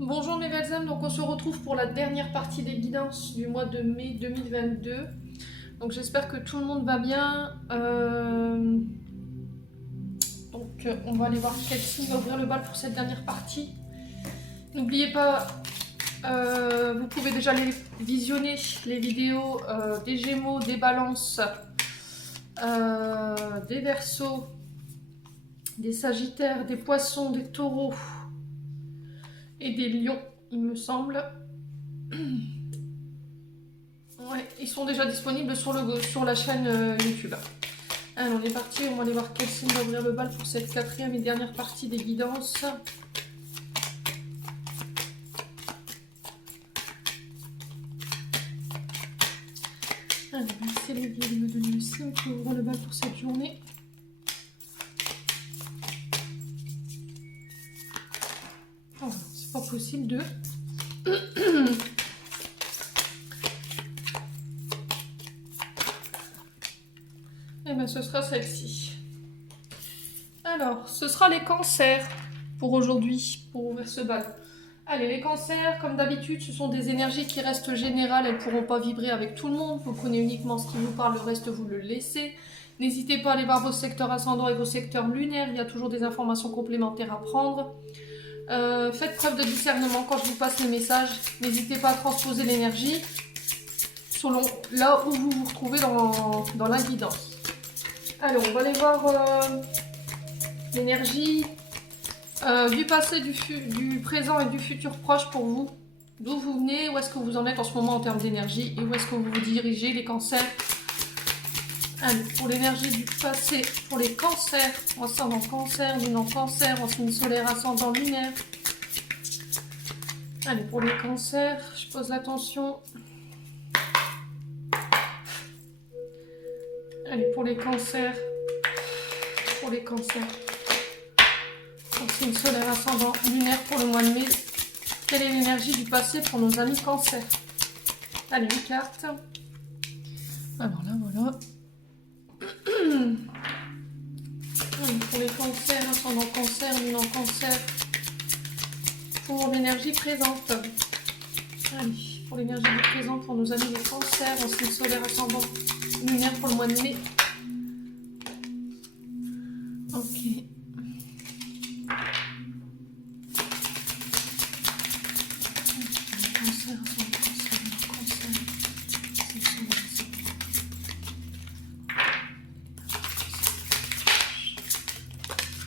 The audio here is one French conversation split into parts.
Bonjour mes belles âmes, donc on se retrouve pour la dernière partie des guidances du mois de mai 2022. Donc j'espère que tout le monde va bien. On va aller voir quel signe va ouvrir le bal pour cette dernière partie. N'oubliez pas, vous pouvez déjà aller visionner les vidéos des Gémeaux, des Balances, des Verseaux, des Sagittaires, des Poissons, des Taureaux et des Lions, il me semble. Ouais, ils sont déjà disponibles sur la chaîne YouTube. Alors on est parti, on va aller voir quel signe va ouvrir le bal pour cette quatrième et dernière partie des guidances. Allez, merci les guides de me donner le signe qui ouvre le bal pour cette journée. Oh, c'est pas possible de... Et bien ce sera celle-ci. Alors, ce sera les cancers pour aujourd'hui, pour ouvrir ce bal. Allez, les cancers, comme d'habitude, ce sont des énergies qui restent générales, elles ne pourront pas vibrer avec tout le monde. Vous prenez uniquement ce qui vous parle, le reste vous le laissez. N'hésitez pas à aller voir vos secteurs ascendants et vos secteurs lunaires, il y a toujours des informations complémentaires à prendre. Faites preuve de discernement quand je vous passe les messages. N'hésitez pas à transposer l'énergie selon là où vous vous retrouvez dans la guidance. Alors, on va aller voir l'énergie du passé, du présent et du futur proche pour vous. D'où vous venez, où est-ce que vous en êtes en ce moment en termes d'énergie et où est-ce que vous vous dirigez, les cancers. Allez, pour l'énergie du passé, pour les cancers, ascendant cancer, lune en cancer, en signe solaire, ascendant lunaire. Allez, pour les cancers, je pose l'attention. Allez, pour les cancers, en signe solaire, ascendant lunaire pour le mois de mai. Quelle est l'énergie du passé pour nos amis cancers? Allez, une carte. Alors là, voilà. Pour les cancers, ascendant cancer, lune en cancer. Pour l'énergie présente. Allez, pour l'énergie du présent pour nos amis les cancers, en signe solaire, ascendant lunaire pour le mois de mai. Ok.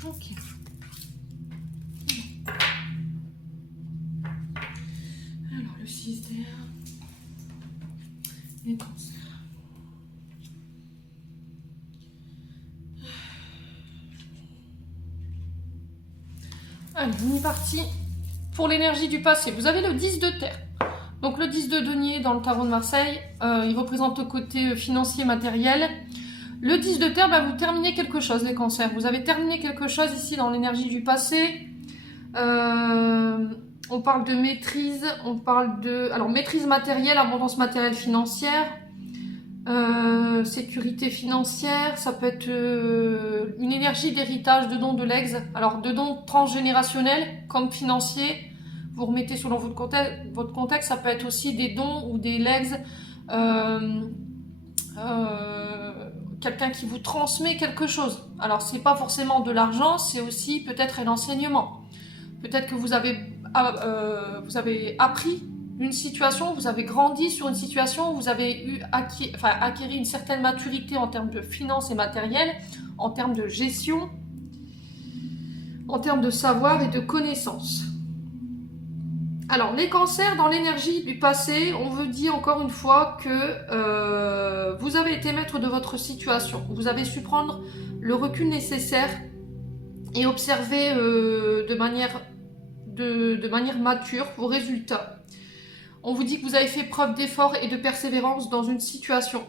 Ok. Alors le 6 d'air. Les cancers. Allez, on est parti pour l'énergie du passé. Vous avez le 10 de terre. Donc le 10 de denier dans le tarot de Marseille, il représente le côté financier matériel. Le 10 de terre, vous terminez quelque chose, les cancers. Vous avez terminé quelque chose ici dans l'énergie du passé. On parle de maîtrise, on parle de... Alors maîtrise matérielle, abondance matérielle financière, sécurité financière, ça peut être une énergie d'héritage, de don de legs. Alors de don transgénérationnel comme financier. Vous remettez selon votre contexte, ça peut être aussi des dons ou des legs, quelqu'un qui vous transmet quelque chose. Alors c'est pas forcément de l'argent, c'est aussi peut-être un enseignement. Peut-être que vous avez appris une situation, vous avez grandi sur une situation, vous avez acquis une certaine maturité en termes de finances et matériel, en termes de gestion, en termes de savoir et de connaissances. Alors, les cancers, dans l'énergie du passé, on vous dit encore une fois que vous avez été maître de votre situation. Vous avez su prendre le recul nécessaire et observer de manière mature vos résultats. On vous dit que vous avez fait preuve d'effort et de persévérance dans une situation.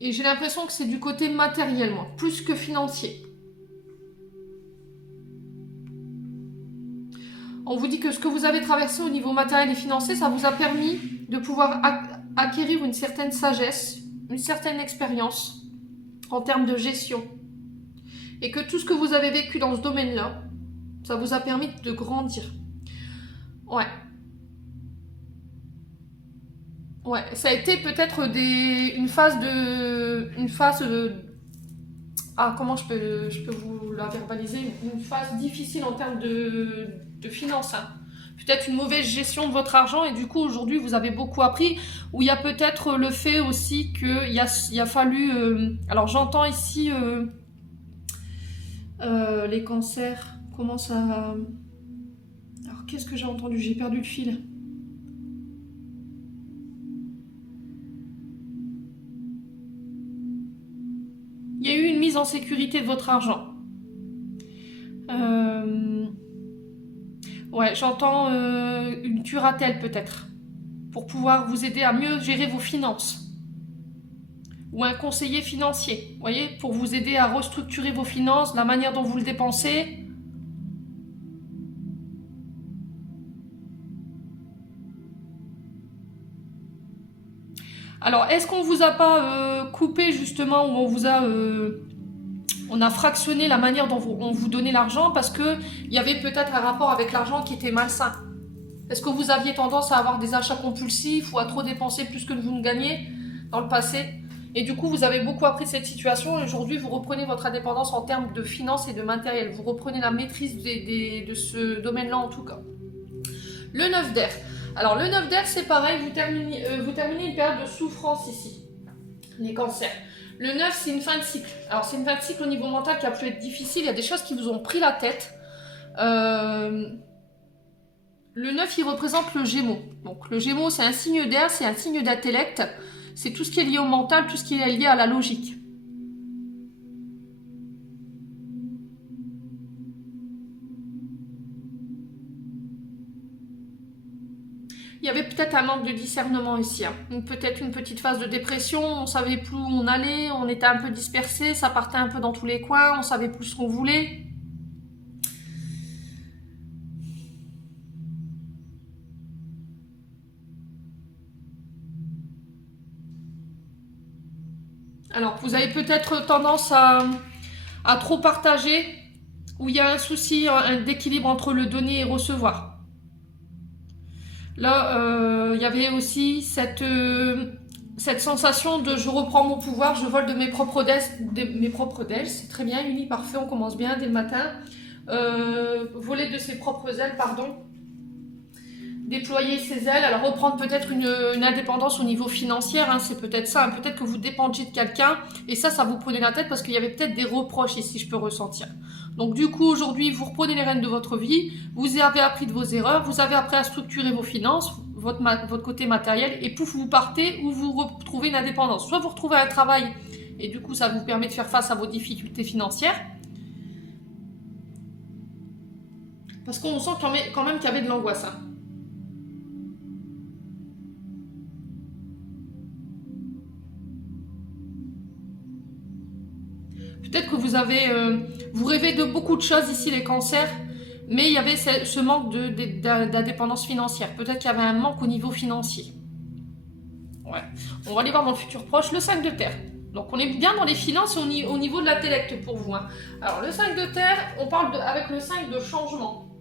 Et j'ai l'impression que c'est du côté matériel, moi, plus que financier. On vous dit que ce que vous avez traversé au niveau matériel et financier, ça vous a permis de pouvoir acquérir une certaine sagesse, une certaine expérience en termes de gestion. Et que tout ce que vous avez vécu dans ce domaine-là, Ça vous a permis de grandir. Ouais. Ouais, ça a été peut-être une phase ah, comment je peux vous la verbaliser? Une phase difficile en termes de finances, hein. Peut-être une mauvaise gestion de votre argent et du coup aujourd'hui vous avez beaucoup appris. Ou il y a peut-être le fait aussi il a fallu... alors j'entends ici les cancers. Comment ça... Alors qu'est-ce que j'ai entendu? J'ai perdu le fil. Il y a eu une mise en sécurité de votre argent. Ouais, j'entends une curatelle peut-être, pour pouvoir vous aider à mieux gérer vos finances. Ou un conseiller financier, vous voyez, pour vous aider à restructurer vos finances, la manière dont vous le dépensez. Alors, est-ce qu'on vous a pas coupé justement, ou on a fractionné la manière dont on vous donnait l'argent parce que il y avait peut-être un rapport avec l'argent qui était malsain? Est-ce que vous aviez tendance à avoir des achats compulsifs ou à trop dépenser plus que vous ne gagnez dans le passé? Et du coup, vous avez beaucoup appris de cette situation et aujourd'hui, vous reprenez votre indépendance en termes de finances et de matériel. Vous reprenez la maîtrise de ce domaine-là en tout cas. Le 9 d'air. Alors, le 9 d'air, c'est pareil, vous terminez une période de souffrance ici, les cancers. Le 9, c'est une fin de cycle. Alors, c'est une fin de cycle au niveau mental qui a pu être difficile. Il y a des choses qui vous ont pris la tête. Le 9, il représente le Gémeaux. Donc, le Gémeaux, c'est un signe d'air, c'est un signe d'intellect. C'est tout ce qui est lié au mental, tout ce qui est lié à la logique. Il y avait peut-être un manque de discernement ici, hein. Peut-être une petite phase de dépression, on savait plus où on allait, on était un peu dispersé, ça partait un peu dans tous les coins, on savait plus ce qu'on voulait. Alors, vous avez peut-être tendance à trop partager, où il y a un souci d'équilibre entre le donner et recevoir. Là, il y avait aussi cette sensation de je reprends mon pouvoir, je vole de mes propres ailes, c'est très bien, uni, parfait, on commence bien dès le matin. Voler de ses propres ailes, pardon. Déployer ses ailes, alors reprendre peut-être une indépendance au niveau financier, hein, c'est peut-être ça, hein, peut-être que vous dépendiez de quelqu'un, et ça vous prenait la tête parce qu'il y avait peut-être des reproches ici, je peux ressentir. Donc du coup, aujourd'hui, vous reprenez les rênes de votre vie, vous avez appris de vos erreurs, vous avez appris à structurer vos finances, votre côté matériel, et pouf, vous partez ou vous retrouvez une indépendance. Soit vous retrouvez un travail, et du coup, ça vous permet de faire face à vos difficultés financières, parce qu'on sent quand même qu'il y avait de l'angoisse, hein. Peut-être que vous rêvez de beaucoup de choses ici, les cancers, mais il y avait ce manque d'indépendance financière. Peut-être qu'il y avait un manque au niveau financier. Ouais. On va aller voir dans le futur proche le 5 de terre. Donc on est bien dans les finances au niveau de l'intellect pour vous, hein. Alors le 5 de terre, on parle avec le 5 de changement.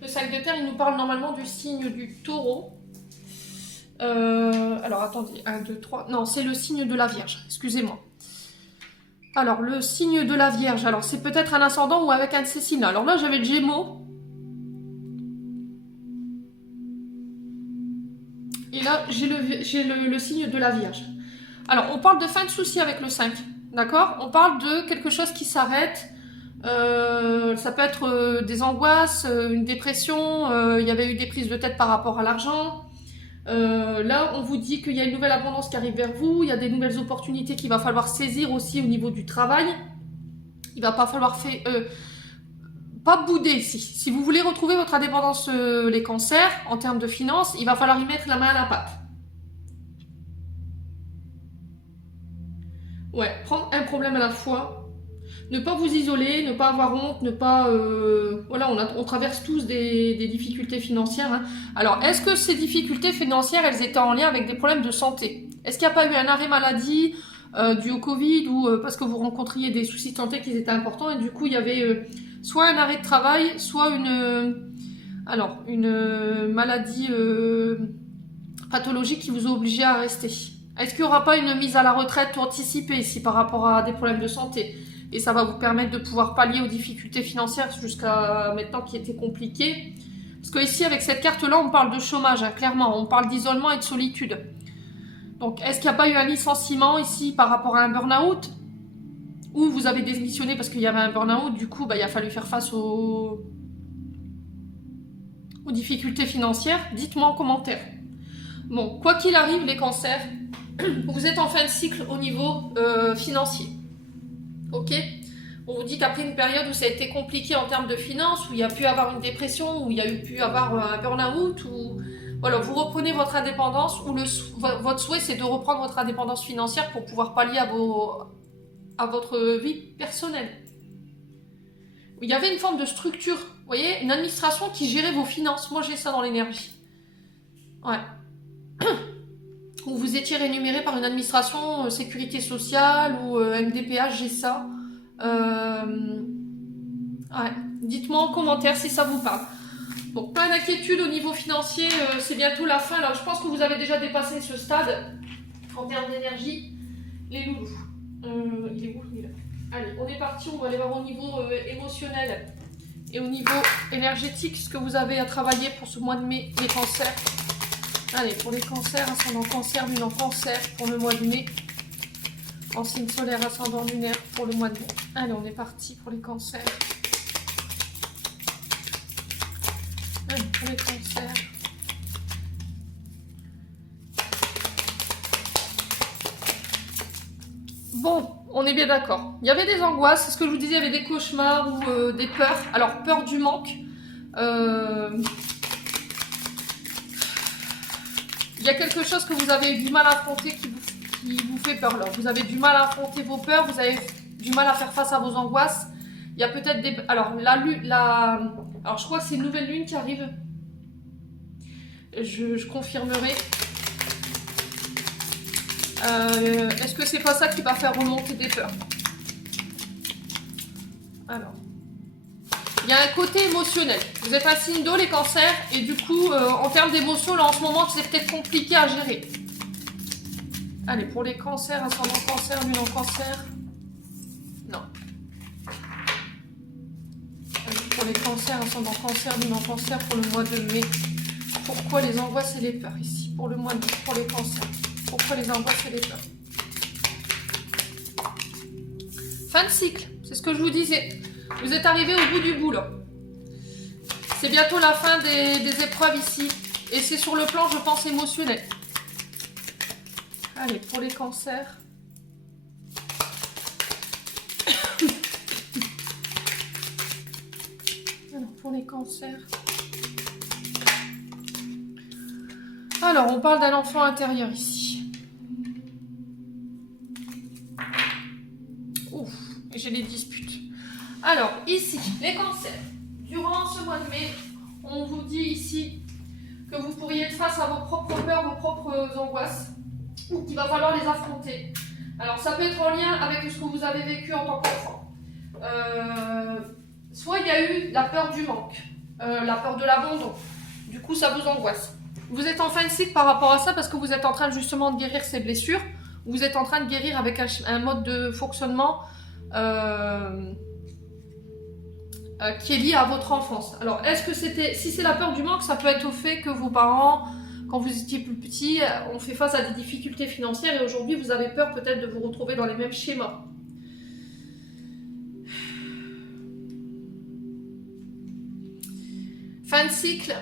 Le 5 de terre, il nous parle normalement du signe du taureau. Alors attendez, 1, 2, 3. Non, c'est le signe de la Vierge, excusez-moi. Alors, le signe de la Vierge, alors c'est peut-être un ascendant ou avec un de ces signes. Alors là, j'avais le Gémeaux. Et là, j'ai le signe de la Vierge. Alors, on parle de fin de souci avec le 5, d'accord? On parle de quelque chose qui s'arrête. Ça peut être des angoisses, une dépression. Il y avait eu des prises de tête par rapport à l'argent. Là, on vous dit qu'il y a une nouvelle abondance qui arrive vers vous, il y a des nouvelles opportunités qu'il va falloir saisir aussi au niveau du travail. Il va pas falloir pas bouder ici. Si vous voulez retrouver votre indépendance, les cancers, en termes de finances, il va falloir y mettre la main à la pâte. Ouais, prendre un problème à la fois. Ne pas vous isoler, ne pas avoir honte, ne pas... voilà, on traverse tous des difficultés financières, hein. Alors, est-ce que ces difficultés financières, elles étaient en lien avec des problèmes de santé? Est-ce qu'il n'y a pas eu un arrêt maladie dû au Covid ou parce que vous rencontriez des soucis de santé qui étaient importants et du coup, il y avait soit un arrêt de travail, soit une maladie pathologique qui vous a obligé à rester. Est-ce qu'il n'y aura pas une mise à la retraite anticipée ici par rapport à des problèmes de santé? Et ça va vous permettre de pouvoir pallier aux difficultés financières jusqu'à maintenant qui étaient compliquées. Parce que ici, avec cette carte-là, on parle de chômage, hein, clairement. On parle d'isolement et de solitude. Donc, est-ce qu'il n'y a pas eu un licenciement ici par rapport à un burn-out? Ou vous avez démissionné parce qu'il y avait un burn-out, du coup, il a fallu faire face aux difficultés financières? Dites-moi en commentaire. Bon, quoi qu'il arrive, les cancers, vous êtes en fin de cycle au niveau financier. Ok? On vous dit qu'après une période où ça a été compliqué en termes de finances, où il y a pu avoir une dépression, où il y a pu avoir un burn-out, où voilà, vous reprenez votre indépendance, ou votre souhait c'est de reprendre votre indépendance financière pour pouvoir pallier à votre vie personnelle. Il y avait une forme de structure, vous voyez, une administration qui gérait vos finances. Moi j'ai ça dans l'énergie. Ouais. Où vous étiez rémunéré par une administration sécurité sociale ou MDPH, j'ai ça. Ouais. Dites-moi en commentaire si ça vous parle. Bon, pas d'inquiétude au niveau financier, c'est bientôt la fin. Alors, je pense que vous avez déjà dépassé ce stade en termes d'énergie. Les loulous. Il est où? Il est là. Allez, on est parti. On va aller voir au niveau émotionnel et au niveau énergétique ce que vous avez à travailler pour ce mois de mai, les cancers. Allez, pour les cancers, ascendant cancer, lune en cancer pour le mois de mai. En signe solaire, ascendant lunaire pour le mois de mai. Allez, on est parti pour les cancers. Allez, pour les cancers. Bon, on est bien d'accord. Il y avait des angoisses, c'est ce que je vous disais, il y avait des cauchemars ou des peurs. Alors, peur du manque. Il y a quelque chose que vous avez eu du mal à affronter qui vous fait peur là. Vous avez du mal à affronter vos peurs, vous avez du mal à faire face à vos angoisses. Il y a peut-être des... Alors, alors je crois que c'est une nouvelle lune qui arrive. Je confirmerai. Est-ce que c'est pas ça qui va faire remonter des peurs? Alors... Il y a un côté émotionnel. Vous êtes un signe d'eau, les cancers, et du coup, en termes d'émotion, là, en ce moment, c'est peut-être compliqué à gérer. Allez, pour les cancers, ascendant cancer, lune en cancer. Non. Allez, pour les cancers, ascendant cancer, lune en cancer, pour le mois de mai. Pourquoi les angoisses et les peurs ici? Pour le mois de mai, pour les cancers. Pourquoi les angoisses et les peurs? Fin de cycle, c'est ce que je vous disais. Vous êtes arrivé au bout du bout là. C'est bientôt la fin des épreuves ici. Et c'est sur le plan, je pense, émotionnel. Allez, pour les cancers. Alors, pour les cancers. Alors, on parle d'un enfant intérieur ici. Ouf, et j'ai les disputes. Alors, ici, les cancers. Durant ce mois de mai, on vous dit ici que vous pourriez être face à vos propres peurs, vos propres angoisses, ou qu'il va falloir les affronter. Alors, ça peut être en lien avec ce que vous avez vécu en tant qu'enfant. Soit il y a eu la peur du manque, la peur de l'abandon. Du coup, ça vous angoisse. Vous êtes en fin de cycle par rapport à ça parce que vous êtes en train justement de guérir ces blessures. Vous êtes en train de guérir avec un mode de fonctionnement qui est lié à votre enfance. Alors, est-ce que si c'est la peur du manque, ça peut être au fait que vos parents, quand vous étiez plus petits, ont fait face à des difficultés financières et aujourd'hui, vous avez peur peut-être de vous retrouver dans les mêmes schémas. Fin de cycle,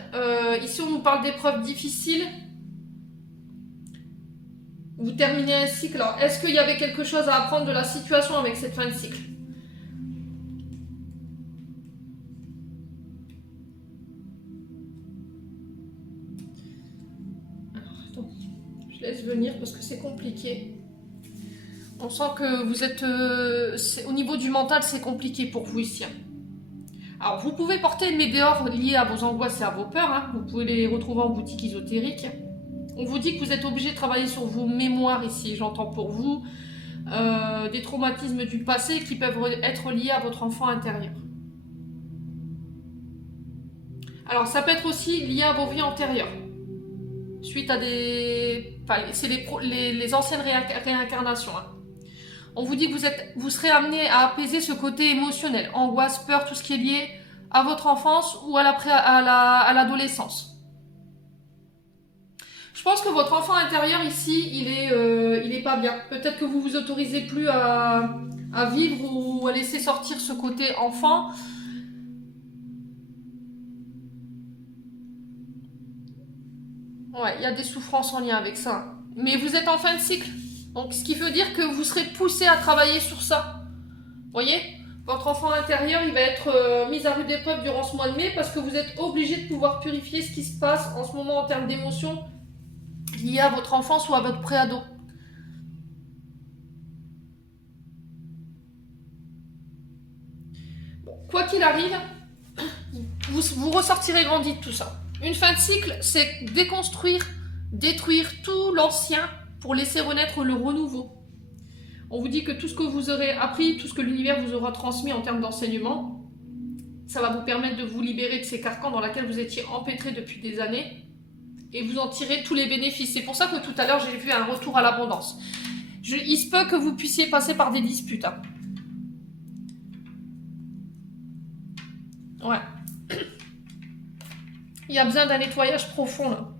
ici on nous parle d'épreuves difficiles. Vous terminez un cycle. Alors, est-ce qu'il y avait quelque chose à apprendre de la situation avec cette fin de cycle? Je laisse venir parce que c'est compliqué. On sent que vous êtes... au niveau du mental, c'est compliqué pour vous ici. Alors, vous pouvez porter une météore liée à vos angoisses et à vos peurs. Hein. Vous pouvez les retrouver en boutique ésotérique. On vous dit que vous êtes obligé de travailler sur vos mémoires ici, j'entends pour vous. Des traumatismes du passé qui peuvent être liés à votre enfant intérieur. Alors, ça peut être aussi lié à vos vies antérieures. Suite à des... Enfin, c'est les anciennes réincarnations. Hein. On vous dit que vous serez amené à apaiser ce côté émotionnel. Angoisse, peur, tout ce qui est lié à votre enfance ou à l'adolescence. Je pense que votre enfant intérieur ici, il est pas bien. Peut-être que vous vous autorisez plus à vivre ou à laisser sortir ce côté enfant. Ouais, il y a des souffrances en lien avec ça. Mais vous êtes en fin de cycle. Donc, ce qui veut dire que vous serez poussé à travailler sur ça. Vous voyez ? Votre enfant intérieur, il va être mis à rude épreuve durant ce mois de mai parce que vous êtes obligé de pouvoir purifier ce qui se passe en ce moment en termes d'émotions liées à votre enfance ou à votre préado. Bon, quoi qu'il arrive, vous ressortirez grandi de tout ça. Une fin de cycle, c'est déconstruire, détruire tout l'ancien pour laisser renaître le renouveau. On vous dit que tout ce que vous aurez appris, tout ce que l'univers vous aura transmis en termes d'enseignement, ça va vous permettre de vous libérer de ces carcans dans lesquels vous étiez empêtrés depuis des années et vous en tirez tous les bénéfices. C'est pour ça que tout à l'heure, j'ai vu un retour à l'abondance. Il se peut que vous puissiez passer par des disputes. Hein. Ouais. Il y a besoin d'un nettoyage profond, là.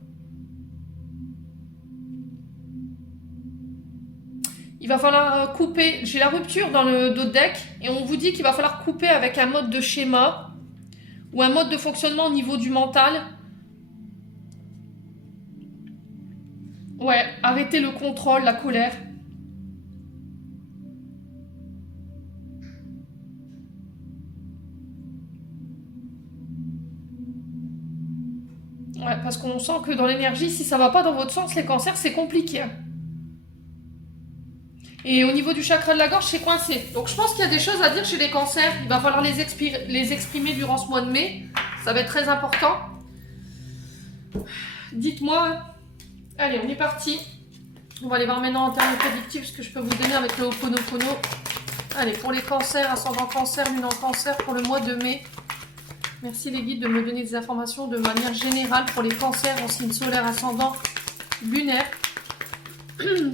Il va falloir couper. J'ai la rupture dans le dos de deck et on vous dit qu'il va falloir couper avec un mode de schéma ou un mode de fonctionnement au niveau du mental. Ouais, arrêtez le contrôle, la colère. Ouais, parce qu'on sent que dans l'énergie, si ça va pas dans votre sens, les cancers, c'est compliqué. Et au niveau du chakra de la gorge, c'est coincé. Donc je pense qu'il y a des choses à dire chez les cancers. Il va falloir les exprimer durant ce mois de mai. Ça va être très important. Dites-moi. Allez, on est parti. On va aller voir maintenant en termes prédictifs ce que je peux vous donner avec le Ho'oponopono. Allez, pour les cancers, ascendant cancer, lune en cancer, pour le mois de mai. Merci les guides de me donner des informations de manière générale pour les cancers en signe solaire, ascendant, lunaire,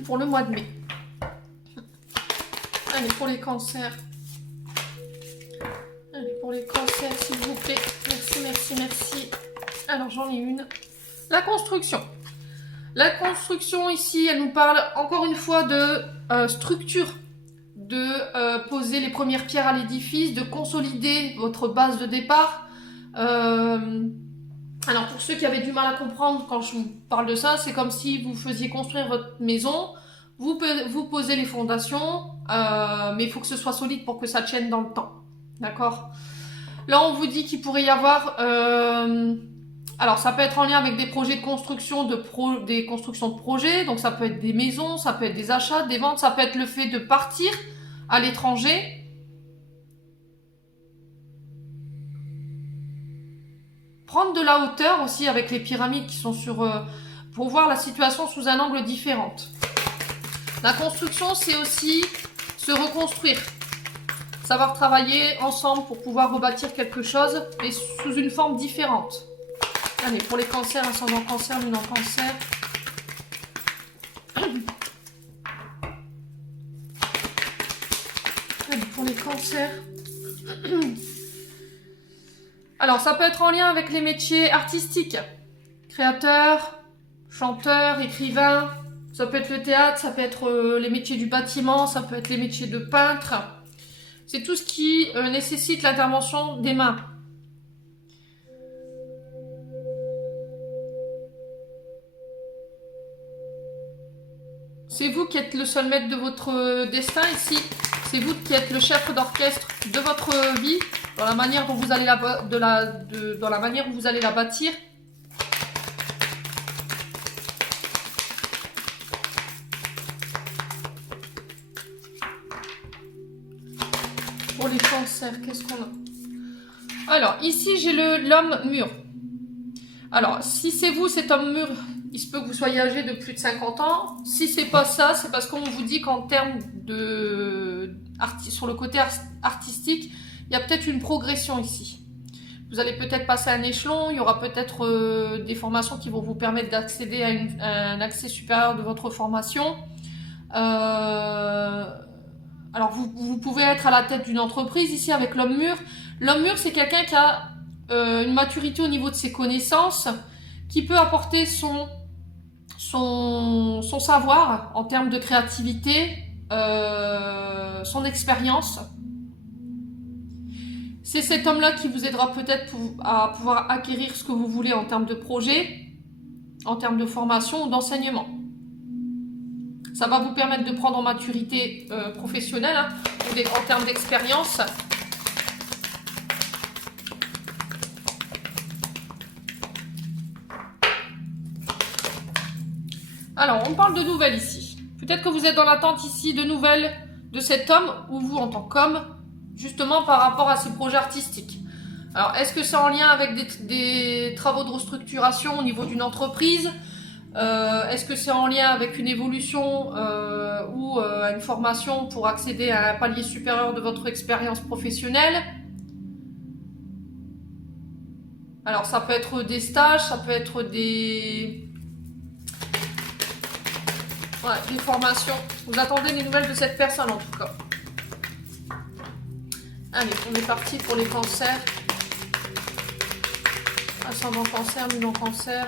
pour le mois de mai. Allez, pour les cancers. Allez, pour les cancers, s'il vous plaît. Merci, merci, merci. Alors, j'en ai une. La construction. La construction, ici, elle nous parle encore une fois de structure, de poser les premières pierres à l'édifice, de consolider votre base de départ. Alors, pour ceux qui avaient du mal à comprendre quand je vous parle de ça, c'est comme si vous faisiez construire votre maison. Vous posez les fondations, mais il faut que ce soit solide pour que ça tienne dans le temps. D'accord ? Là, on vous dit qu'il pourrait y avoir... alors, ça peut être en lien avec des projets de construction, des constructions de projets. Donc, ça peut être des maisons, ça peut être des achats, des ventes. Ça peut être le fait de partir à l'étranger. Prendre de la hauteur aussi avec les pyramides qui sont sur... pour voir la situation sous un angle différent. La construction, c'est aussi se reconstruire. Savoir travailler ensemble pour pouvoir rebâtir quelque chose, mais sous une forme différente. Allez, pour les cancers, ascendant cancer, lune en cancer. Allez, pour les cancers. Alors, ça peut être en lien avec les métiers artistiques. Créateur, chanteur, écrivain. Ça peut être le théâtre, ça peut être les métiers du bâtiment, ça peut être les métiers de peintre. C'est tout ce qui nécessite l'intervention des mains. C'est vous qui êtes le seul maître de votre destin ici. C'est vous qui êtes le chef d'orchestre de votre vie, dans la manière dont vous allez dans la manière où vous allez la bâtir. Pour les cancers, qu'est-ce qu'on a? Alors, ici, j'ai l'homme mûr. Alors, si c'est vous, cet homme mûr, il se peut que vous soyez âgé de plus de 50 ans. Si c'est pas ça, c'est parce qu'on vous dit qu'en termes sur le côté artistique, il y a peut-être une progression ici. Vous allez peut-être passer un échelon, il y aura peut-être des formations qui vont vous permettre d'accéder à un accès supérieur de votre formation. Alors vous pouvez être à la tête d'une entreprise ici avec l'homme mûr. L'homme mûr, c'est quelqu'un qui a une maturité au niveau de ses connaissances, qui peut apporter son savoir en termes de créativité, son expérience. C'est cet homme-là qui vous aidera peut-être à pouvoir acquérir ce que vous voulez en termes de projet, en termes de formation ou d'enseignement. Ça va vous permettre de prendre en maturité professionnelle, hein, en termes d'expérience. Alors, on parle de nouvelles ici. Peut-être que vous êtes dans l'attente ici de nouvelles de cet homme, ou vous en tant qu'homme, justement par rapport à ses projets artistiques. Alors, est-ce que c'est en lien avec des travaux de restructuration au niveau d'une entreprise? Est-ce que c'est en lien avec une évolution ou une formation pour accéder à un palier supérieur de votre expérience professionnelle? Alors, ça peut être des stages, ça peut être des formations. Vous attendez des nouvelles de cette personne en tout cas. Allez, on est parti pour les cancers. Ascendant cancer, lunan cancer.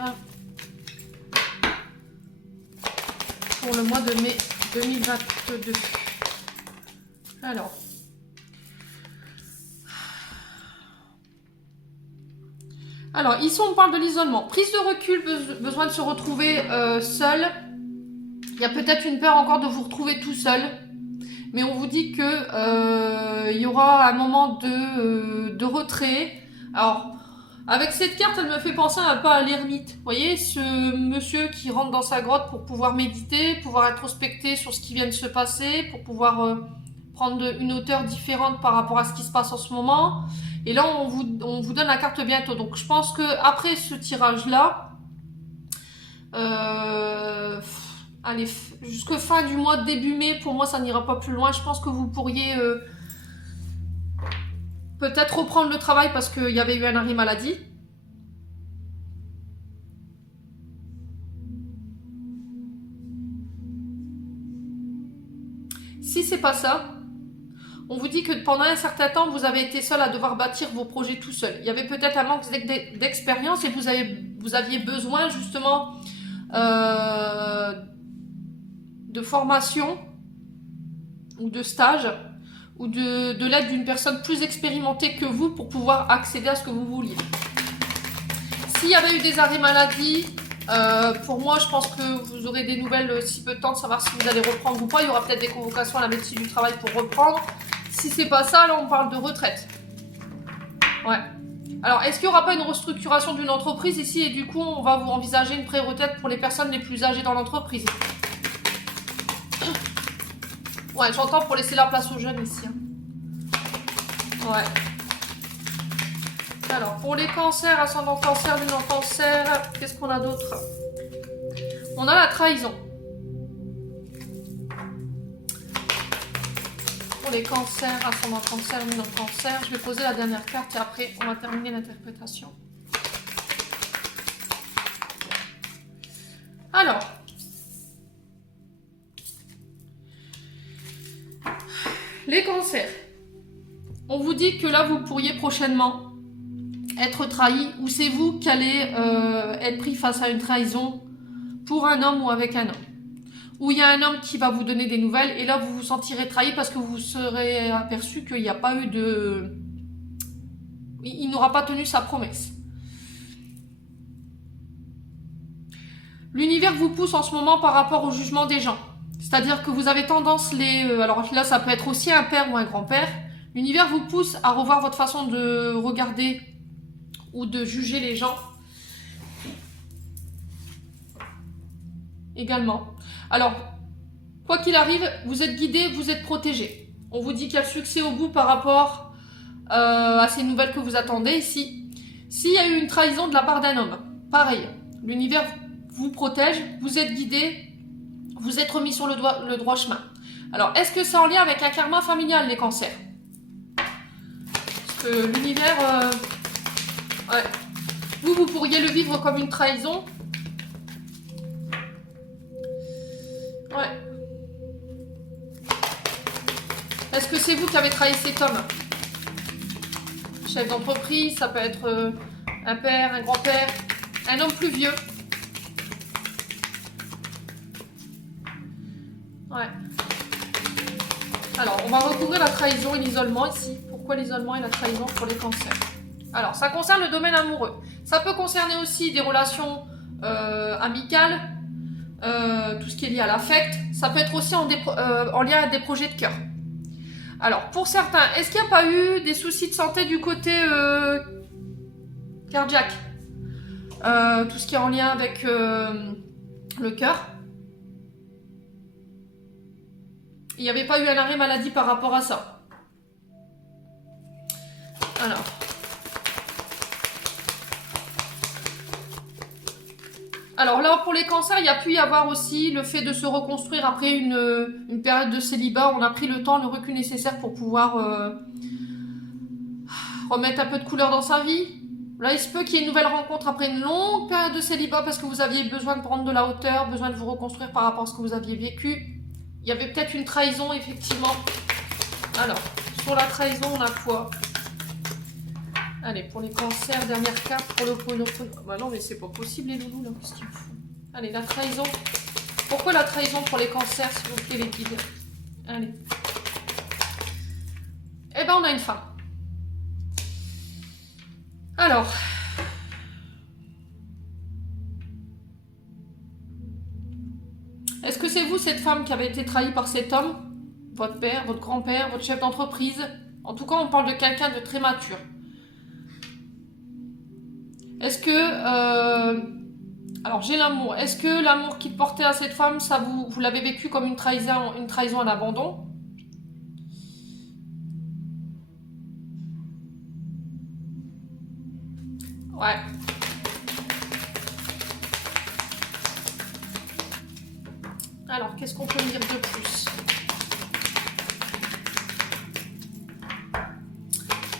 Pour le mois de mai 2022. Alors ici on parle de l'isolement. Prise de recul, besoin de se retrouver seul. Il y a peut-être une peur encore de vous retrouver tout seul. Mais on vous dit que il y aura un moment de retrait. Alors, avec cette carte, elle me fait penser un peu à l'ermite. Vous voyez, ce monsieur qui rentre dans sa grotte pour pouvoir méditer, pouvoir introspecter sur ce qui vient de se passer, pour pouvoir prendre une hauteur différente par rapport à ce qui se passe en ce moment. Et là, on vous donne la carte bientôt. Donc, je pense que après ce tirage-là, allez, jusque fin du mois, début mai, pour moi, ça n'ira pas plus loin. Je pense que vous pourriez peut-être reprendre le travail parce qu'il y avait eu un arrêt maladie. Si c'est pas ça, on vous dit que pendant un certain temps, vous avez été seul à devoir bâtir vos projets tout seul. Il y avait peut-être un manque d'expérience et vous aviez besoin justement de formation ou de stage ou de l'aide d'une personne plus expérimentée que vous pour pouvoir accéder à ce que vous vouliez. S'il y avait eu des arrêts maladie, pour moi, je pense que vous aurez des nouvelles si peu de temps de savoir si vous allez reprendre ou pas. Il y aura peut-être des convocations à la médecine du travail pour reprendre. Si c'est pas ça, là, on parle de retraite. Ouais. Alors, est-ce qu'il n'y aura pas une restructuration d'une entreprise ici et du coup, on va vous envisager une pré-retraite pour les personnes les plus âgées dans l'entreprise? Ouais, j'entends pour laisser la place aux jeunes ici. Hein. Ouais. Alors, pour les cancers, ascendant cancer, lunan cancer, qu'est-ce qu'on a d'autre? On a la trahison. Pour les cancers, ascendant cancer, lunan cancer, je vais poser la dernière carte et après, on va terminer l'interprétation. Alors, les cancers. On vous dit que là, vous pourriez prochainement être trahi ou c'est vous qui allez être pris face à une trahison pour un homme ou avec un homme. Ou il y a un homme qui va vous donner des nouvelles et là, vous vous sentirez trahi parce que vous serez aperçu qu'il n'y a pas eu de... Il n'aura pas tenu sa promesse. L'univers vous pousse en ce moment par rapport au jugement des gens. C'est-à-dire que vous avez tendance, alors là, ça peut être aussi un père ou un grand-père. L'univers vous pousse à revoir votre façon de regarder ou de juger les gens. Également. Alors, quoi qu'il arrive, vous êtes guidé, vous êtes protégé. On vous dit qu'il y a le succès au bout par rapport à ces nouvelles que vous attendez ici. S'il y a eu une trahison de la part d'un homme, pareil, l'univers vous protège, vous êtes guidé, vous êtes remis sur le droit chemin. Alors, est-ce que c'est en lien avec un karma familial, les cancers? Parce que l'univers Ouais. Vous pourriez le vivre comme une trahison. Ouais. Est-ce que c'est vous qui avez trahi cet homme? Chef d'entreprise, ça peut être un père, un grand-père, un homme plus vieux. Ouais. Alors, on va recouvrir la trahison et l'isolement ici. Pourquoi l'isolement et la trahison pour les cancers? Alors, ça concerne le domaine amoureux. Ça peut concerner aussi des relations amicales, tout ce qui est lié à l'affect. Ça peut être aussi en lien avec des projets de cœur. Alors, pour certains, est-ce qu'il n'y a pas eu des soucis de santé du côté cardiaque? Tout ce qui est en lien avec le cœur. Il n'y avait pas eu un arrêt maladie par rapport à ça. Alors là, pour les cancers, il y a pu y avoir aussi le fait de se reconstruire après une période de célibat. On a pris le temps, le recul nécessaire pour pouvoir remettre un peu de couleur dans sa vie. Là, il se peut qu'il y ait une nouvelle rencontre après une longue période de célibat parce que vous aviez besoin de prendre de la hauteur, besoin de vous reconstruire par rapport à ce que vous aviez vécu. Il y avait peut-être une trahison, effectivement. Alors, sur la trahison, on a quoi? Allez, pour les cancers, dernière carte pour le Bah non, mais c'est pas possible, les loulous, là. Qu'est-ce qu'il faut? Allez, la trahison. Pourquoi la trahison pour les cancers, s'il vous plaît, les guides? Allez. Eh ben, on a une femme. Alors. Est-ce que c'est vous, cette femme, qui avait été trahie par cet homme? Votre père, votre grand-père, votre chef d'entreprise? En tout cas, on parle de quelqu'un de très mature. Est-ce que... alors, j'ai l'amour. Est-ce que l'amour qu'il portait à cette femme, ça vous l'avez vécu comme une trahison à l'abandon? Ouais. Alors, qu'est-ce qu'on peut me dire de plus?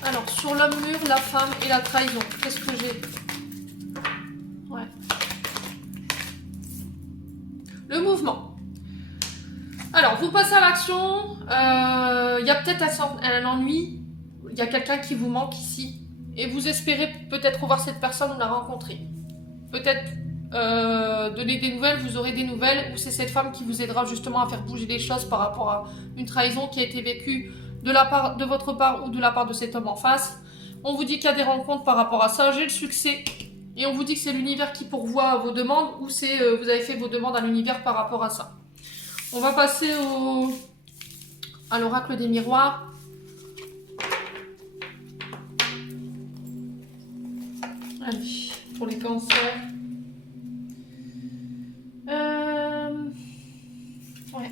Alors, sur l'homme mûr, la femme et la trahison, qu'est-ce que j'ai? Ouais. Le mouvement. Alors, vous passez à l'action. Il y a peut-être un ennui. Il y a quelqu'un qui vous manque ici. Et vous espérez peut-être revoir cette personne ou la rencontrer. Peut-être donner des nouvelles, vous aurez des nouvelles. Ou c'est cette femme qui vous aidera justement à faire bouger les choses par rapport à une trahison qui a été vécue de votre part ou de la part de cet homme en face. On vous dit qu'il y a des rencontres par rapport à ça. J'ai le succès. Et on vous dit que c'est l'univers qui pourvoit vos demandes ou c'est vous avez fait vos demandes à l'univers par rapport à ça. On va passer à l'oracle des miroirs. Allez, pour les cancers. Ouais.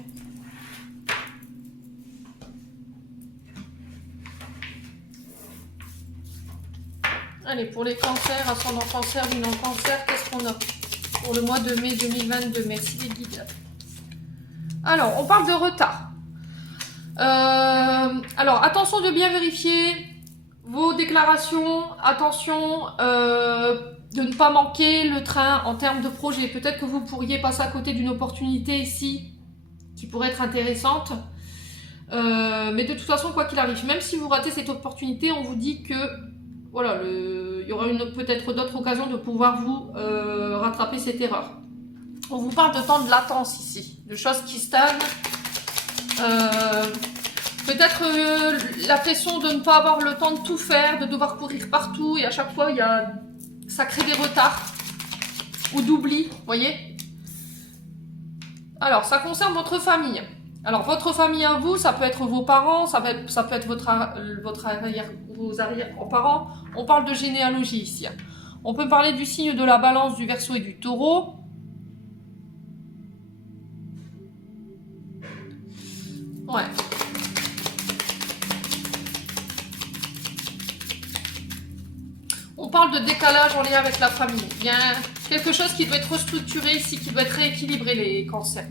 Allez, pour les cancers, ascendant cancer, lunan cancer, qu'est-ce qu'on a pour le mois de mai 2022? Merci les guides. Alors, on parle de retard. Alors, attention de bien vérifier vos déclarations. Attention de ne pas manquer le train en termes de projet. Peut-être que vous pourriez passer à côté d'une opportunité ici qui pourrait être intéressante. Mais de toute façon, quoi qu'il arrive, même si vous ratez cette opportunité, on vous dit que voilà, il y aura peut-être d'autres occasions de pouvoir vous rattraper cette erreur. On vous parle de temps de latence ici, de choses qui stagnent. Peut-être la pression de ne pas avoir le temps de tout faire, de devoir courir partout et à chaque fois, ça crée des retards ou d'oubli, vous voyez. Alors, ça concerne votre famille. Alors, votre famille à vous, ça peut être vos parents, ça peut être vos arrière-grands-parents. On parle de généalogie ici. On peut parler du signe de la balance, du Verseau et du Taureau. Ouais. On parle de décalage en lien avec la famille. Il y a quelque chose qui doit être restructuré ici, qui doit être rééquilibré, les cancers,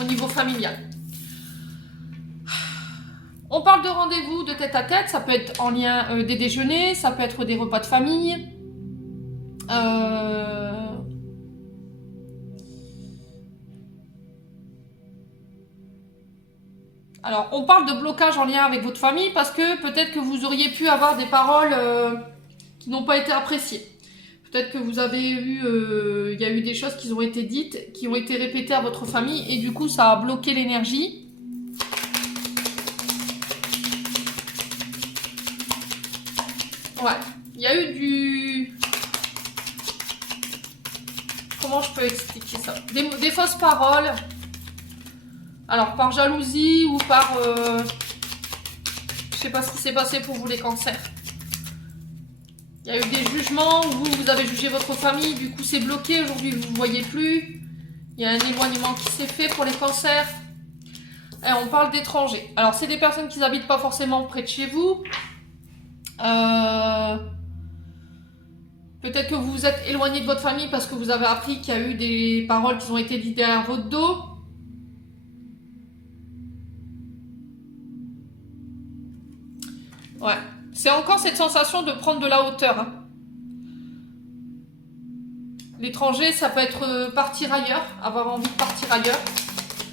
au niveau familial. On parle de rendez-vous de tête à tête, ça peut être en lien des déjeuners, ça peut être des repas de famille. Alors, on parle de blocage en lien avec votre famille parce que peut-être que vous auriez pu avoir des paroles qui n'ont pas été appréciées. Peut-être que vous avez eu, il y a eu des choses qui ont été dites, qui ont été répétées à votre famille et du coup ça a bloqué l'énergie. Ouais, il y a eu du... Comment je peux expliquer ça? Des fausses paroles. Alors par jalousie ou par... je sais pas ce qui s'est passé pour vous les cancers. Il y a eu des jugements où vous avez jugé votre famille, du coup c'est bloqué, aujourd'hui vous ne voyez plus. Il y a un éloignement qui s'est fait pour les cancers. Et on parle d'étrangers. Alors c'est des personnes qui n'habitent pas forcément près de chez vous. Peut-être que vous vous êtes éloigné de votre famille parce que vous avez appris qu'il y a eu des paroles qui ont été dites derrière votre dos. Ouais. C'est encore cette sensation de prendre de la hauteur. Hein. L'étranger, ça peut être partir ailleurs, avoir envie de partir ailleurs,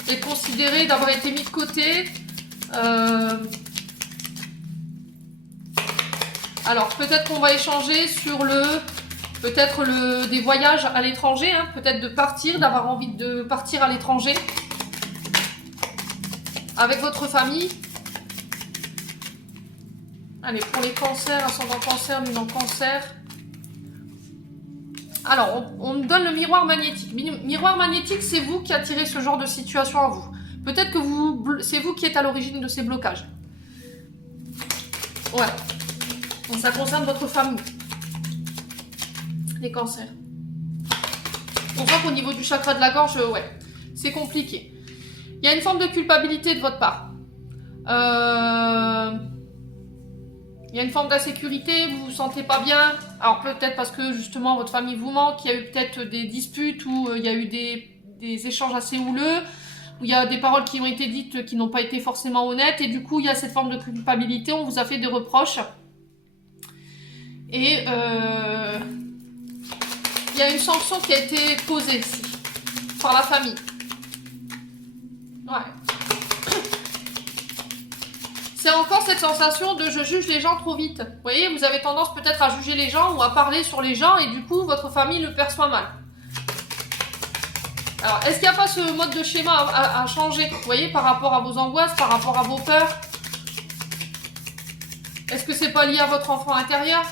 et considérer d'avoir été mis de côté. Alors, peut-être qu'on va échanger sur des voyages à l'étranger, hein, peut-être de partir, d'avoir envie de partir à l'étranger avec votre famille. Allez, pour les cancers, ascendant cancer, luminant cancer. Alors, on me donne le miroir magnétique. Miroir magnétique, c'est vous qui attirez ce genre de situation à vous. Peut-être que c'est vous qui êtes à l'origine de ces blocages. Ouais. Donc, ça concerne votre famille. Les cancers. On voit qu'au niveau du chakra de la gorge, ouais, c'est compliqué. Il y a une forme de culpabilité de votre part. Il y a une forme d'insécurité, vous vous sentez pas bien. Alors peut-être parce que justement votre famille vous manque, il y a eu peut-être des disputes où il y a eu des échanges assez houleux, où il y a des paroles qui ont été dites qui n'ont pas été forcément honnêtes, et du coup il y a cette forme de culpabilité, on vous a fait des reproches. Et il y a une sanction qui a été posée ici, par la famille. Ouais. C'est encore cette sensation de je juge les gens trop vite. Vous voyez, vous avez tendance peut-être à juger les gens ou à parler sur les gens et du coup, votre famille le perçoit mal. Alors, est-ce qu'il n'y a pas ce mode de schéma à changer, vous voyez, par rapport à vos angoisses, par rapport à vos peurs? Est-ce que c'est pas lié à votre enfant intérieur?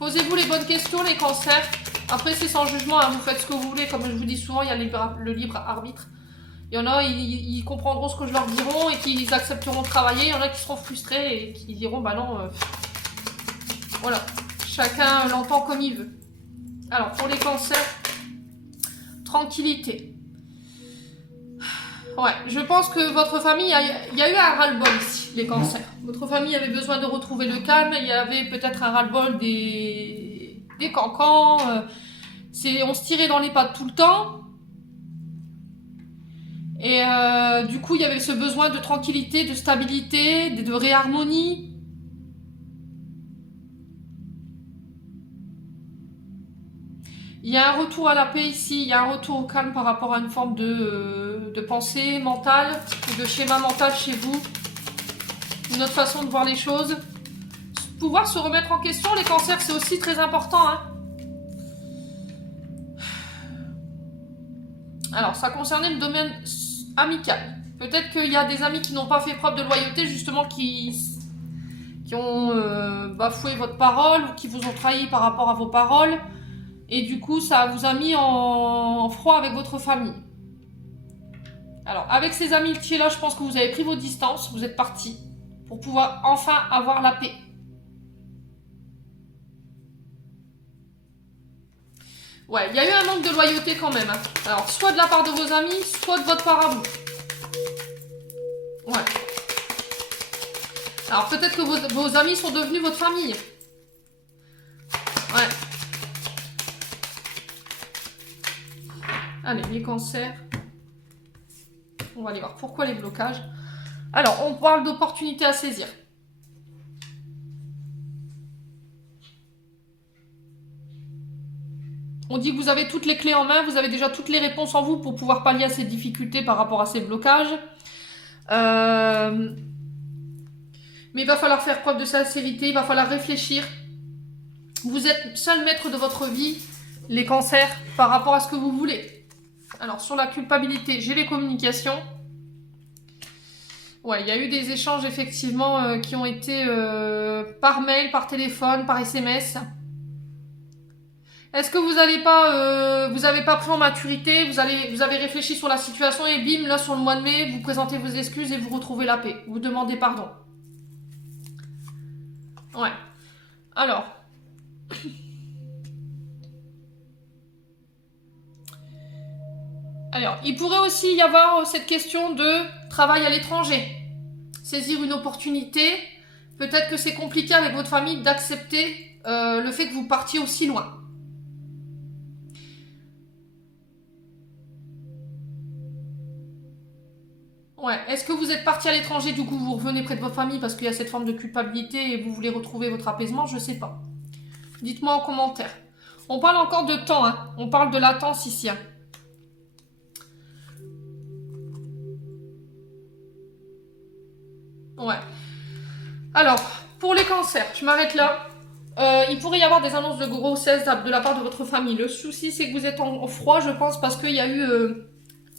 Posez-vous les bonnes questions, les cancers. Après, c'est sans jugement, hein, vous faites ce que vous voulez. Comme je vous dis souvent, il y a le libre arbitre. Il y en a, ils comprendront ce que je leur dirai et qu'ils accepteront de travailler. Il y en a qui seront frustrés et qui diront, bah non, voilà. Chacun l'entend comme il veut. Alors, pour les cancers, tranquillité. Ouais, je pense que votre famille, il y a eu un ras-le-bol ici, les cancers. Votre famille avait besoin de retrouver le calme. Il y avait peut-être un ras-le-bol des cancans. On se tirait dans les pattes tout le temps. Et du coup, il y avait ce besoin de tranquillité, de stabilité, de réharmonie. Il y a un retour à la paix ici, il y a un retour au calme par rapport à une forme de pensée mentale, ou de schéma mental chez vous. Une autre façon de voir les choses. Pouvoir se remettre en question, les cancers, c'est aussi très important. Hein. Alors, ça concernait le domaine amical. Peut-être qu'il y a des amis qui n'ont pas fait preuve de loyauté, justement, qui ont bafoué votre parole ou qui vous ont trahi par rapport à vos paroles. Et du coup, ça vous a mis en froid avec votre famille. Alors, avec ces amitiés-là, je pense que vous avez pris vos distances, vous êtes partis pour pouvoir enfin avoir la paix. Ouais, il y a eu un manque de loyauté quand même. Hein. Alors, soit de la part de vos amis, soit de votre part à vous. Ouais. Alors, peut-être que vos amis sont devenus votre famille. Ouais. Allez, les cancers. On va aller voir pourquoi les blocages. Alors, on parle d'opportunités à saisir. On dit que vous avez toutes les clés en main, vous avez déjà toutes les réponses en vous pour pouvoir pallier à ces difficultés par rapport à ces blocages. Mais il va falloir faire preuve de sincérité, il va falloir réfléchir. Vous êtes seul maître de votre vie, les cancers, par rapport à ce que vous voulez. Alors, sur la culpabilité, j'ai les communications. Ouais, il y a eu des échanges, effectivement, qui ont été par mail, par téléphone, par SMS. Est-ce que vous n'avez pas pris en maturité, vous avez réfléchi sur la situation et bim, là, sur le mois de mai, vous présentez vos excuses et vous retrouvez la paix. Vous demandez pardon. Ouais. Alors... Alors, il pourrait aussi y avoir cette question de travail à l'étranger. Saisir une opportunité. Peut-être que c'est compliqué avec votre famille d'accepter le fait que vous partiez aussi loin. Ouais. Est-ce que vous êtes parti à l'étranger, du coup vous revenez près de votre famille parce qu'il y a cette forme de culpabilité et vous voulez retrouver votre apaisement? Je sais pas. Dites-moi en commentaire. On parle encore de temps, hein. On parle de latence ici, hein. Ouais. Alors, pour les cancers, je m'arrête là. Il pourrait y avoir des annonces de grossesse de la part de votre famille. Le souci, c'est que vous êtes en froid, je pense, parce qu'il y a eu...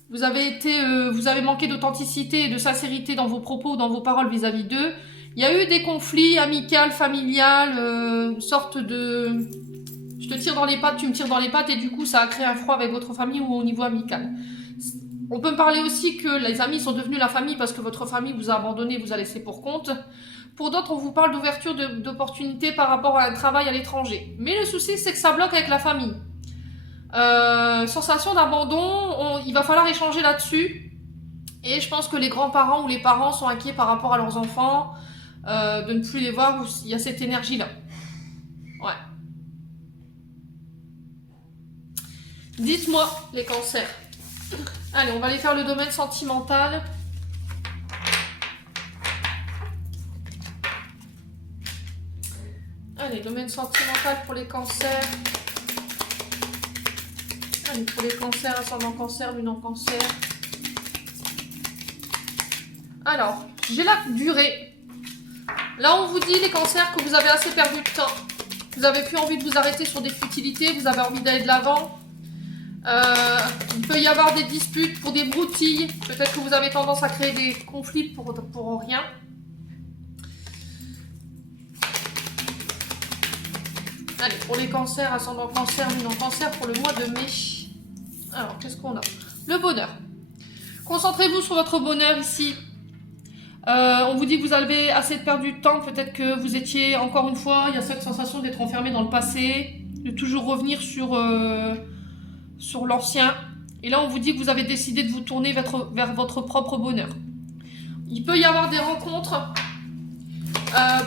vous avez manqué d'authenticité et de sincérité dans vos propos, dans vos paroles vis-à-vis d'eux. Il y a eu des conflits amicaux, familiales, une sorte de... Je te tire dans les pattes, tu me tires dans les pattes, et du coup, ça a créé un froid avec votre famille ou au niveau amical. On peut me parler aussi que les amis sont devenus la famille parce que votre famille vous a abandonné, vous a laissé pour compte. Pour d'autres, on vous parle d'ouverture d'opportunités par rapport à un travail à l'étranger. Mais le souci, c'est que ça bloque avec la famille. Sensation d'abandon, il va falloir échanger là-dessus. Et je pense que les grands-parents ou les parents sont inquiets par rapport à leurs enfants, de ne plus les voir où il y a cette énergie-là. Ouais. Dites-moi, les cancers. Allez, on va aller faire le domaine sentimental. Allez, domaine sentimental pour les cancers. Allez, pour les cancers, ascendant cancer, lune en cancer. Alors, j'ai la durée. Là, on vous dit, les cancers, que vous avez assez perdu de temps. Vous n'avez plus envie de vous arrêter sur des futilités, vous avez envie d'aller de l'avant. Il peut y avoir des disputes pour des broutilles. Peut-être que vous avez tendance à créer des conflits pour rien. Allez, pour les cancers, ascendant cancer, lune en cancer, pour le mois de mai. Alors, qu'est-ce qu'on a? Le bonheur. Concentrez-vous sur votre bonheur ici. On vous dit que vous avez assez perdu de temps. Peut-être que vous étiez, encore une fois, il y a cette sensation d'être enfermé dans le passé, de toujours revenir sur l'ancien. Et là, on vous dit que vous avez décidé de vous tourner vers votre propre bonheur. Il peut y avoir des rencontres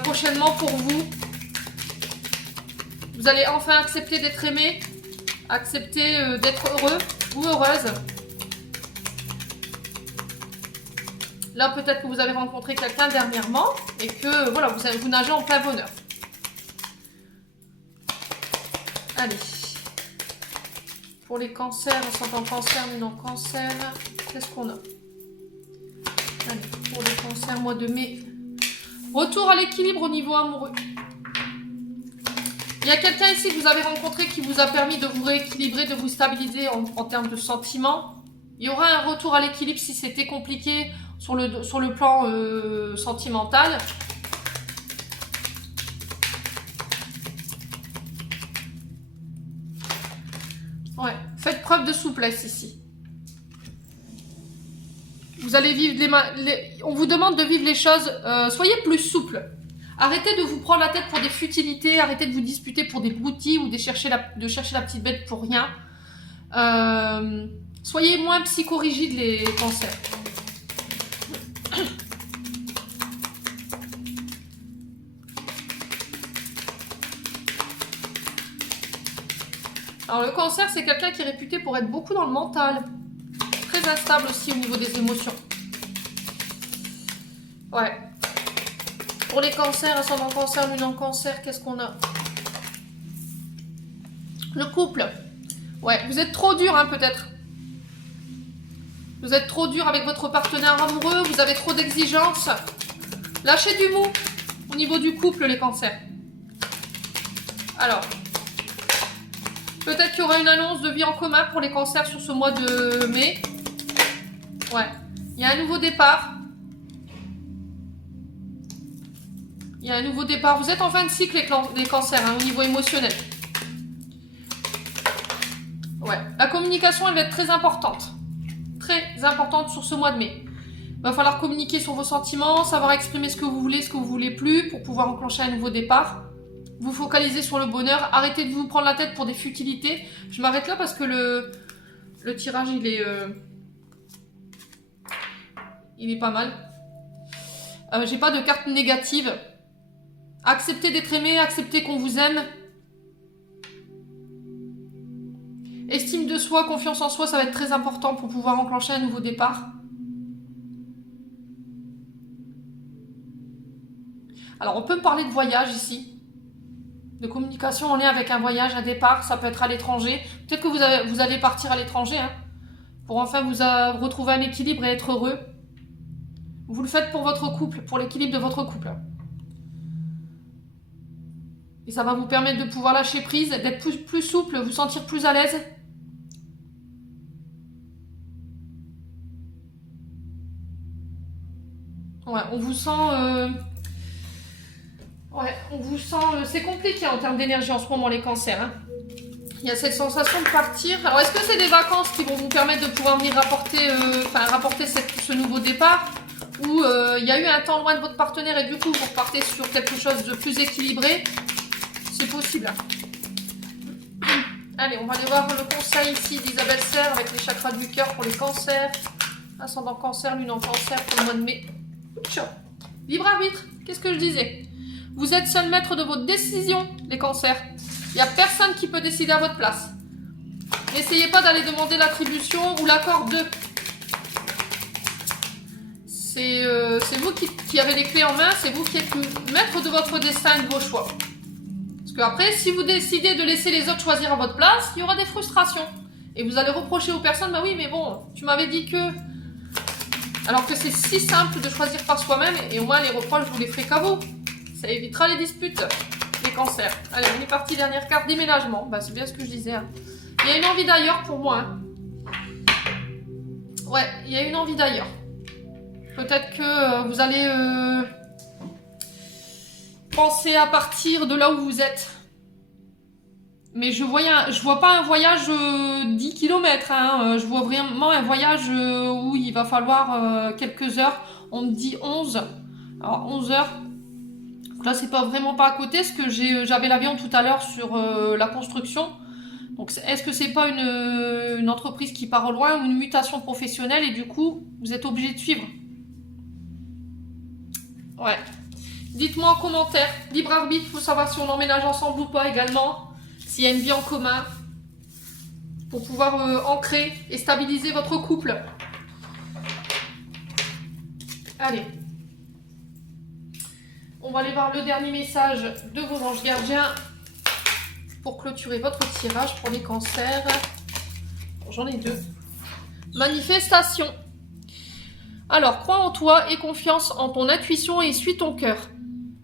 prochainement pour vous. Vous allez enfin accepter d'être aimé, accepter d'être heureux ou heureuse. Là, peut-être que vous avez rencontré quelqu'un dernièrement et que voilà, vous nagez en plein bonheur. Allez. Pour les cancers, ascendant cancer, lune en cancer, qu'est-ce qu'on a? Allez, pour les cancers, mois de mai. Retour à l'équilibre au niveau amoureux. Il y a quelqu'un ici que vous avez rencontré qui vous a permis de vous rééquilibrer, de vous stabiliser en termes de sentiments. Il y aura un retour à l'équilibre si c'était compliqué sur le plan sentimental. Ouais, faites preuve de souplesse ici. Vous allez vivre on vous demande de vivre les choses, soyez plus souple. Arrêtez de vous prendre la tête pour des futilités, arrêtez de vous disputer pour des broutilles ou de chercher la petite bête pour rien. Soyez moins psychorigides les cancers. Alors le cancer, c'est quelqu'un qui est réputé pour être beaucoup dans le mental. Très instable aussi au niveau des émotions. Ouais. Pour les cancers, ascendant cancer, lune en cancer, qu'est-ce qu'on a? Le couple. Ouais, vous êtes trop dur, hein, peut-être. Vous êtes trop dur avec votre partenaire amoureux, vous avez trop d'exigences. Lâchez du mou au niveau du couple, les cancers. Alors, peut-être qu'il y aura une annonce de vie en commun pour les cancers sur ce mois de mai. Ouais, il y a un nouveau départ. Il y a un nouveau départ. Vous êtes en fin de cycle, les cancers, hein, au niveau émotionnel. Ouais, la communication, elle va être très importante. Très importante sur ce mois de mai. Il va falloir communiquer sur vos sentiments, savoir exprimer ce que vous voulez plus pour pouvoir enclencher un nouveau départ. Vous focaliser sur le bonheur. Arrêtez de vous prendre la tête pour des futilités. Je m'arrête là parce que le tirage, il est pas mal. J'ai pas de carte négative. Acceptez d'être aimé, acceptez qu'on vous aime. Estime de soi, confiance en soi, ça va être très important pour pouvoir enclencher un nouveau départ. Alors, on peut me parler de voyage ici. De communication en lien avec un voyage, un départ, ça peut être à l'étranger. Peut-être que vous allez partir à l'étranger, hein, pour enfin vous retrouver un équilibre et être heureux. Vous le faites pour votre couple, pour l'équilibre de votre couple. Et ça va vous permettre de pouvoir lâcher prise, d'être plus souple, vous sentir plus à l'aise. Ouais, on vous sent... Ouais, on vous sent... c'est compliqué en termes d'énergie en ce moment, les cancers. Hein. Il y a cette sensation de partir. Alors, est-ce que c'est des vacances qui vont vous permettre de pouvoir venir rapporter ce nouveau départ? Ou il y a eu un temps loin de votre partenaire et du coup, vous repartez sur quelque chose de plus équilibré? C'est possible. Allez, on va aller voir le conseil ici d'Isabelle Serre avec les chakras du cœur pour les cancers. Ascendant cancer, lune en cancer pour le mois de mai. Ciao. Libre arbitre, qu'est-ce que je disais? Vous êtes seul maître de votre décision, les cancers. Il n'y a personne qui peut décider à votre place. N'essayez pas d'aller demander l'attribution ou l'accord de. C'est vous qui avez les clés en main, c'est vous qui êtes maître de votre destin et de vos choix. Parce qu'après, si vous décidez de laisser les autres choisir à votre place, il y aura des frustrations. Et vous allez reprocher aux personnes, bah oui, mais bon, tu m'avais dit que... Alors que c'est si simple de choisir par soi-même, et au moins les reproches, vous les ferez qu'à vous. Ça évitera les disputes, les cancers. Allez, on est parti, dernière carte, déménagement. Bah, c'est bien ce que je disais. Hein. Il y a une envie d'ailleurs pour moi. Hein. Ouais, il y a une envie d'ailleurs. Peut-être que vous allez penser à partir de là où vous êtes. Mais je vois pas un voyage 10 km. Hein. Je vois vraiment un voyage où il va falloir quelques heures. On me dit 11. Alors 11 heures. Donc là, c'est vraiment pas à côté. Parce que j'avais l'avion tout à l'heure sur la construction. Donc est-ce que c'est pas une entreprise qui part au loin ou une mutation professionnelle et du coup, vous êtes obligé de suivre? Ouais. Dites-moi en commentaire. Libre arbitre, il faut savoir si on emménage ensemble ou pas également. S'il y a une vie en commun. Pour pouvoir ancrer et stabiliser votre couple. Allez. On va aller voir le dernier message de vos anges gardiens. Pour clôturer votre tirage pour les cancers. Bon, j'en ai deux. Manifestation. Alors, crois en toi et confiance en ton intuition et suis ton cœur.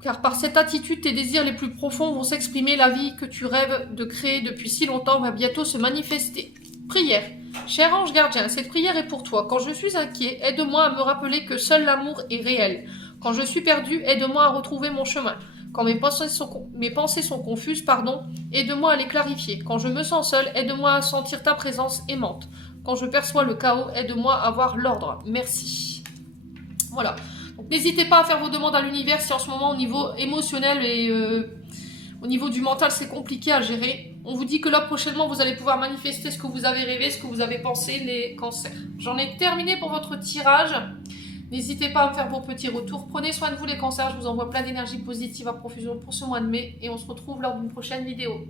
Car par cette attitude, tes désirs les plus profonds vont s'exprimer. La vie que tu rêves de créer depuis si longtemps va bientôt se manifester. Prière. Cher ange gardien, cette prière est pour toi. Quand je suis inquiet, aide-moi à me rappeler que seul l'amour est réel. Quand je suis perdu, aide-moi à retrouver mon chemin. Quand mes pensées sont confuses, aide-moi à les clarifier. Quand je me sens seul, aide-moi à sentir ta présence aimante. Quand je perçois le chaos, aide-moi à voir l'ordre. Merci. Voilà. Donc n'hésitez pas à faire vos demandes à l'univers si en ce moment au niveau émotionnel et au niveau du mental c'est compliqué à gérer. On vous dit que là prochainement vous allez pouvoir manifester ce que vous avez rêvé, ce que vous avez pensé, les cancers. J'en ai terminé pour votre tirage. N'hésitez pas à me faire vos petits retours. Prenez soin de vous les cancers. Je vous envoie plein d'énergie positive à profusion pour ce mois de mai et on se retrouve lors d'une prochaine vidéo.